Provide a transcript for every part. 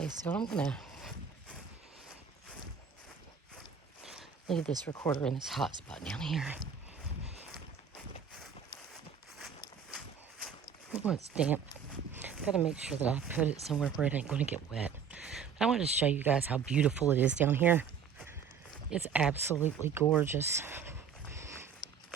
Okay, so I'm gonna leave this recorder in this hotspot down here. Oh, it's damp. Gotta make sure that I put it somewhere where it ain't gonna get wet. I wanted to show you guys how beautiful it is down here. It's absolutely gorgeous.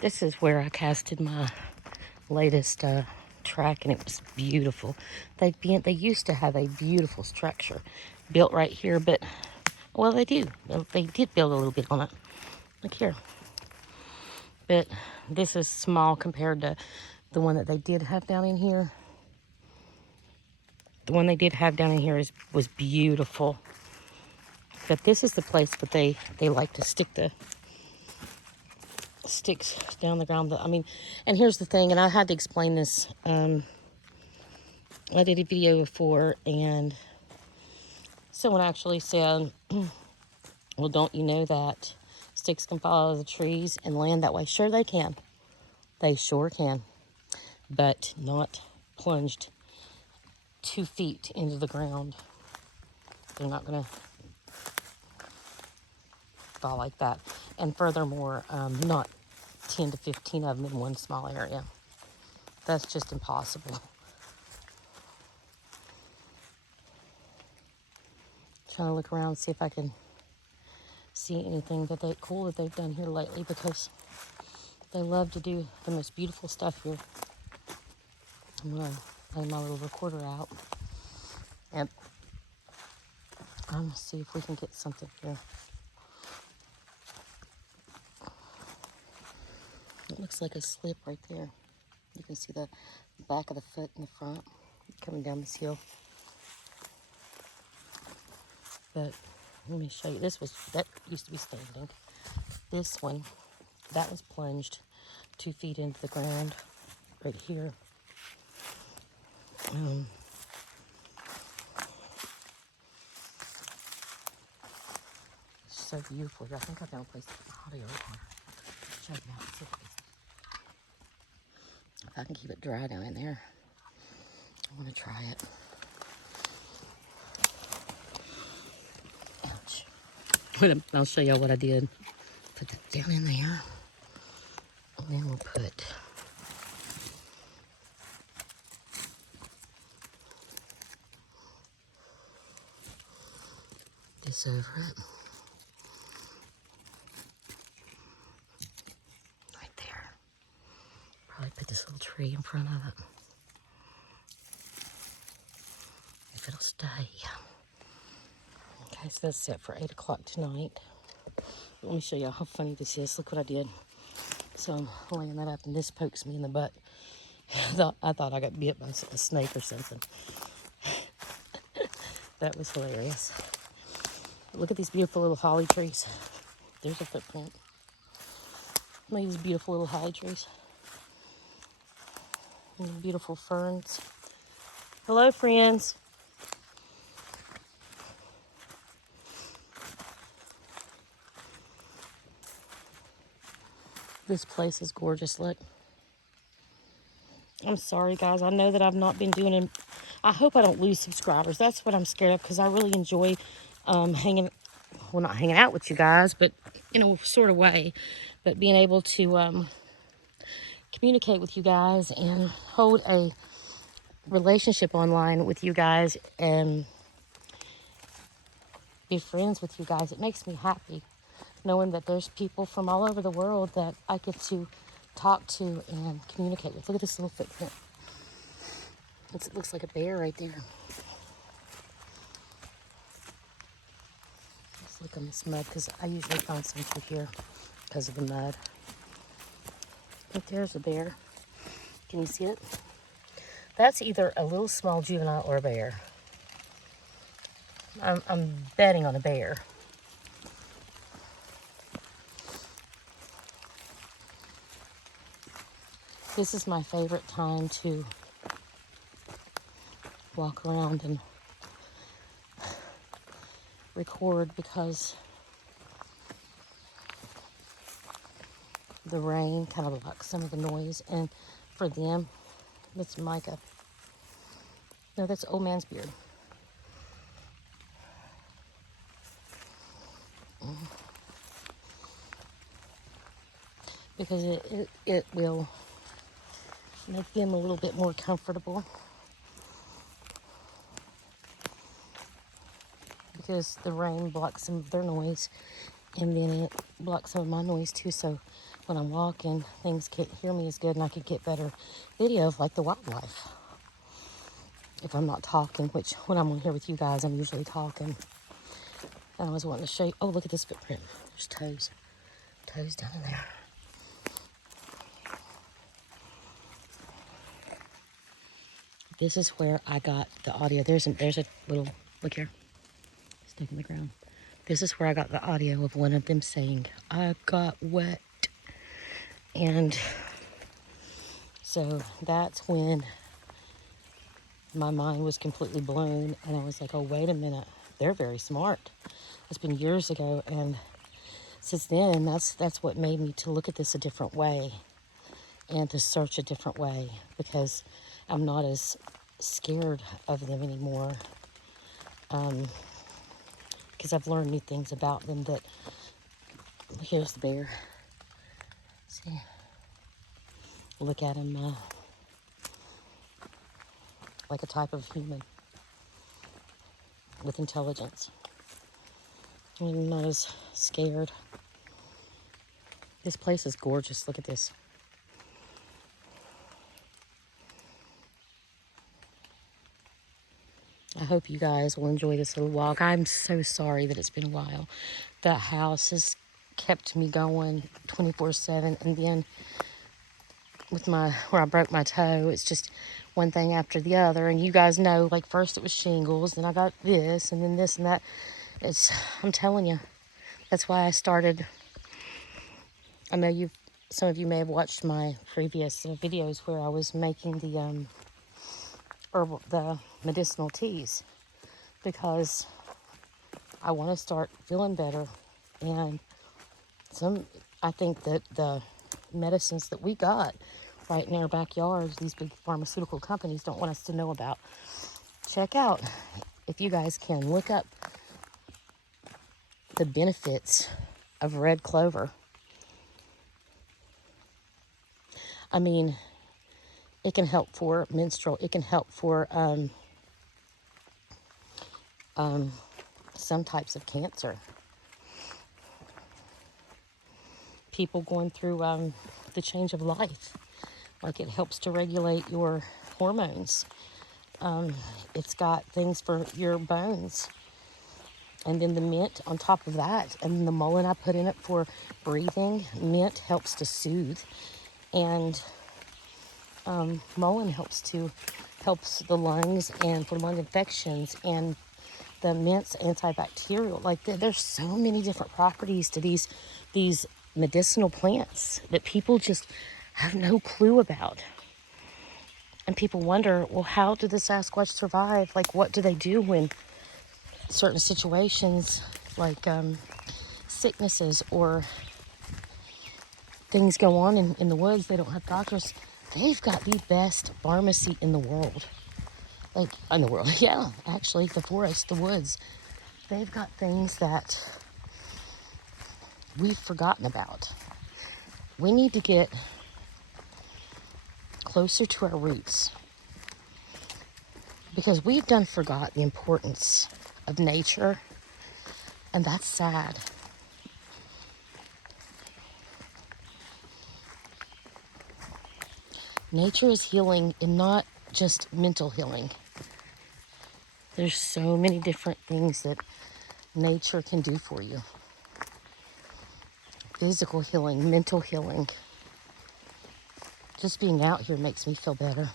This is where I casted my latest track, and it was beautiful. They used to have a beautiful structure built right here, but well, they did build a little bit on it. Look here. But this is small compared to the one that they did have down in here. The one they did have down in here was beautiful. But this is the place that they like to stick the sticks down the ground. I mean, and here's the thing, and I had to explain this. I did a video before, and someone actually said, well, don't you know that sticks can fall out of the trees and land that way? Sure they can. They sure can. But not plunged 2 feet into the ground. They're not going to fall like that. And furthermore, not 10 to 15 of them in one small area. That's just impossible. Trying to look around, see if I can see anything cool that they've done here lately, because they love to do the most beautiful stuff here. I'm going to lay my little recorder out and see if we can get something here. It looks like a slip right there. You can see the back of the foot in the front coming down this hill. But let me show you. That used to be standing. This one, that was plunged 2 feet into the ground right here. It's so beautiful. I think I found a place to put the audio recorder. Check it out. See if I can keep it dry down in there. I want to try it. Ouch. I'll show y'all what I did. Put that down in there. And then we'll put this over it. Right there. Probably put this little tree in front of it. If it'll stay. Okay, so that's set for 8 o'clock tonight. Let me show y'all how funny this is. Look what I did. So I'm laying that up, and this pokes me in the butt. I thought I got bit by a snake or something. That was hilarious. Look at these beautiful little holly trees. There's a footprint. Look at these beautiful little holly trees. And beautiful ferns. Hello, friends. This place is gorgeous. Look. I'm sorry, guys. I know that I've not been doing it. I hope I don't lose subscribers. That's what I'm scared of, because I really enjoy not hanging out with you guys, but in a sort of way. But being able to communicate with you guys and hold a relationship online with you guys and be friends with you guys. It makes me happy knowing that there's people from all over the world that I get to talk to and communicate with. Look at this little footprint. It looks like a bear right there. Let's look on this mud, because I usually find some through here because of the mud. Look, there's a bear. Can you see it? That's either a little small juvenile or a bear. I'm betting on a bear. This is my favorite time to walk around and record, because the rain kind of blocks some of the noise. And for them, that's Micah. No, that's Old Man's Beard. because it will make them a little bit more comfortable. Because the rain blocks some of their noise, and then it blocks some of my noise too. So when I'm walking, things can't hear me as good, and I could get better video of like the wildlife if I'm not talking. Which when I'm on here with you guys, I'm usually talking. And I was wanting to show you. Oh, look at this footprint. There's toes down in there. This is where I got the audio. There's a little, look here, stuck in the ground. This is where I got the audio of one of them saying, "I got wet." And so that's when my mind was completely blown, and I was like, oh, wait a minute, they're very smart. It's been years ago, and since then, that's what made me to look at this a different way and to search a different way, because I'm not as scared of them anymore, because I've learned new things about them. That here's the bear. See, look at him like a type of human with intelligence. I'm not as scared. This place is gorgeous. Look at this. I hope you guys will enjoy this little walk. I'm so sorry that it's been a while. That house has kept me going 24/7, and then with where I broke my toe, it's just one thing after the other. And you guys know, like, first it was shingles, then I got this, and then this and that. I'm telling you, that's why I started. I know some of you may have watched my previous videos where I was making the the medicinal teas, because I want to start feeling better. And I think that the medicines that we got right in our backyards, these big pharmaceutical companies don't want us to know about. Check out, if you guys can, look up the benefits of red clover. I mean, it can help for menstrual. It can help for some types of cancer. People going through the change of life. Like, it helps to regulate your hormones. It's got things for your bones. And then the mint on top of that. And then the mullein I put in it for breathing. Mint helps to soothe. And mullein helps the lungs and for lung infections. And the mint's antibacterial. Like, there's so many different properties to these medicinal plants that people just have no clue about. And people wonder, well, how do the Sasquatch survive? Like, what do they do when certain situations, like sicknesses or things go on in the woods, they don't have doctors. They've got the best pharmacy in the world. Like, in the world, yeah, actually, the forest, the woods. They've got things that we've forgotten about. We need to get closer to our roots, because we've done forgot the importance of nature, and that's sad. Nature is healing, and not just mental healing. There's so many different things that nature can do for you. Physical healing, mental healing. Just being out here makes me feel better.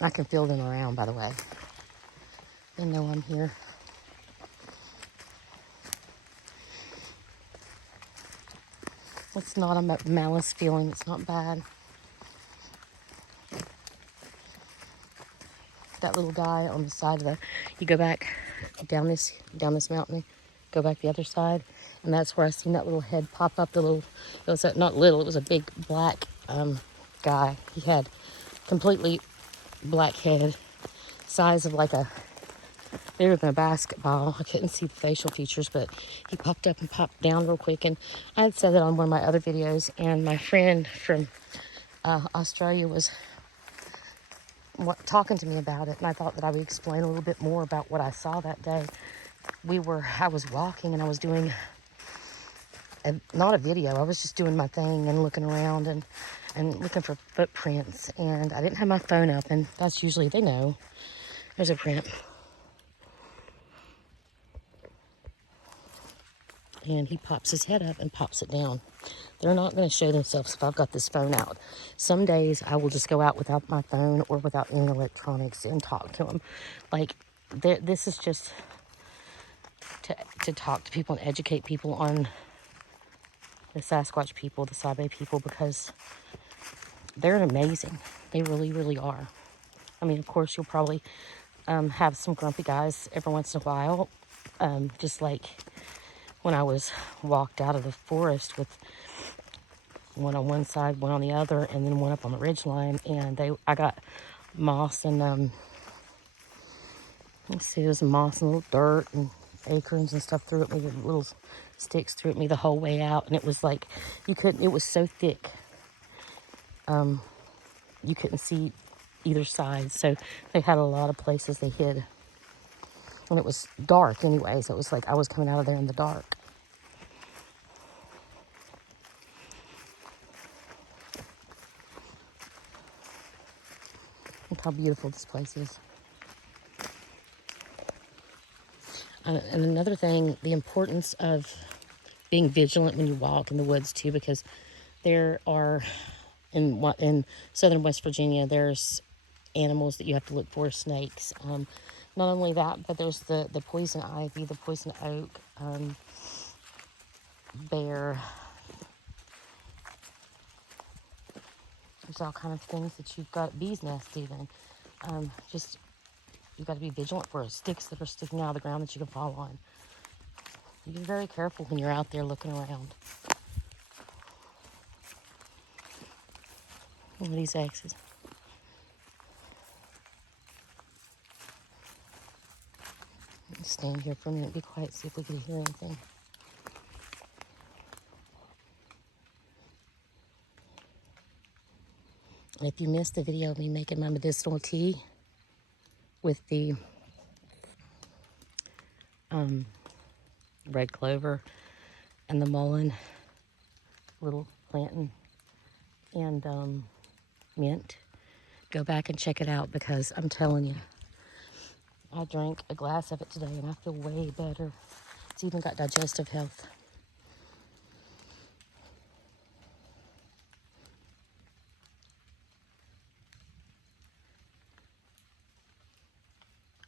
I can feel them around, by the way. They know I'm here. It's not a malice feeling. It's not bad. That little guy on the side of you go back down this mountain, go back the other side, and that's where I seen that little head pop up. It was not little, it was a big black guy. He had completely black head, size of like a bigger than a basketball. I couldn't see the facial features, but he popped up and popped down real quick. And I had said that on one of my other videos, and my friend from Australia was talking to me about it, and I thought that I would explain a little bit more about what I saw that day. I was walking, and I was doing not a video. I was just doing my thing and looking around and looking for footprints, and I didn't have my phone up, and that's usually, they know there's a print. And he pops his head up and pops it down. They're not going to show themselves if I've got this phone out. Some days I will just go out without my phone or without any electronics and talk to them. Like, this is just to talk to people and educate people on the Sasquatch people, the Sabe people, because they're amazing. They really, really are. I mean, of course, you'll probably have some grumpy guys every once in a while, just like when I was walked out of the forest with one on one side, one on the other, and then one up on the ridge line, and I got moss and let's see, there's moss and little dirt and acorns and stuff threw at me, little sticks threw at me the whole way out, and it was like it was so thick, you couldn't see either side, so they had a lot of places they hid, and it was dark anyway, so it was like I was coming out of there in the dark. Look how beautiful this place is. And another thing, the importance of being vigilant when you walk in the woods too, because there are, in southern West Virginia, there's animals that you have to look for, snakes. Not only that, but there's the poison ivy, the poison oak, bear. There's all kind of things that you've got, bees nest even. You've got to be vigilant for sticks that are sticking out of the ground that you can fall on. You be very careful when you're out there looking around. Look at these X's. Stand here for a minute, be quiet, see if we can hear anything. And if you missed the video of me making my medicinal tea with the red clover and the mullein, little plantain, and mint, go back and check it out, because I'm telling you, I drank a glass of it today and I feel way better. It's even got digestive health.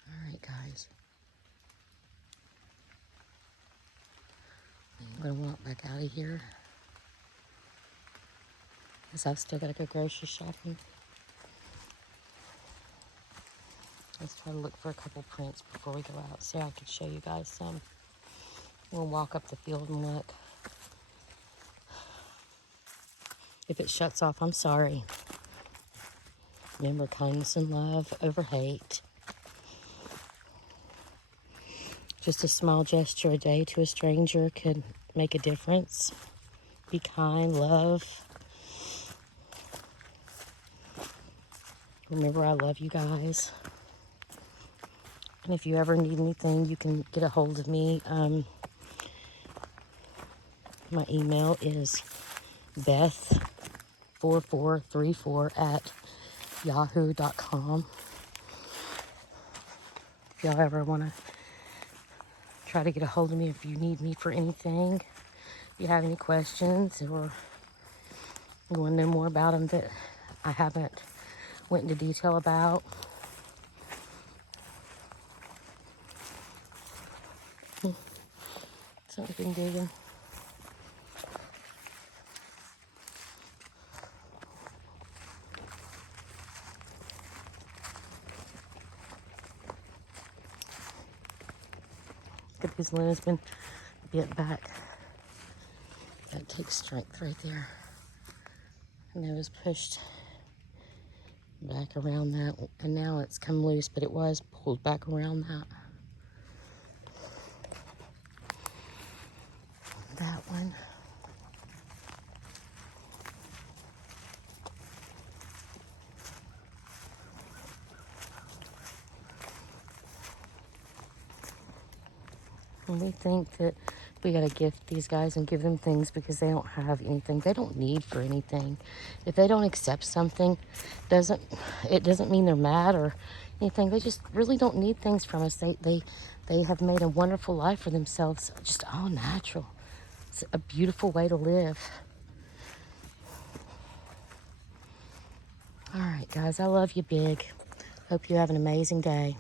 All right, guys. I'm going to walk back out of here, because I've still got to go grocery shopping. Let's try to look for a couple prints before we go out. See, I could show you guys some. We'll walk up the field and look. If it shuts off, I'm sorry. Remember, kindness and love over hate. Just a small gesture a day to a stranger could make a difference. Be kind, love. Remember, I love you guys. And if you ever need anything, you can get a hold of me. My email is beth4434@yahoo.com. If y'all ever want to try to get a hold of me, if you need me for anything, if you have any questions, or you want to know more about them that I haven't went into detail about. Something digging. Look at these limbs been bent back. That takes strength right there. And it was pushed back around that, and now it's come loose, but it was pulled back around that. that one. And we think that we got to gift these guys and give them things because they don't have anything. They don't need for anything. If they don't accept something, it doesn't mean they're mad or anything. They just really don't need things from us. They have made a wonderful life for themselves, just all natural. It's a beautiful way to live. All right, guys, I love you big. Hope you have an amazing day.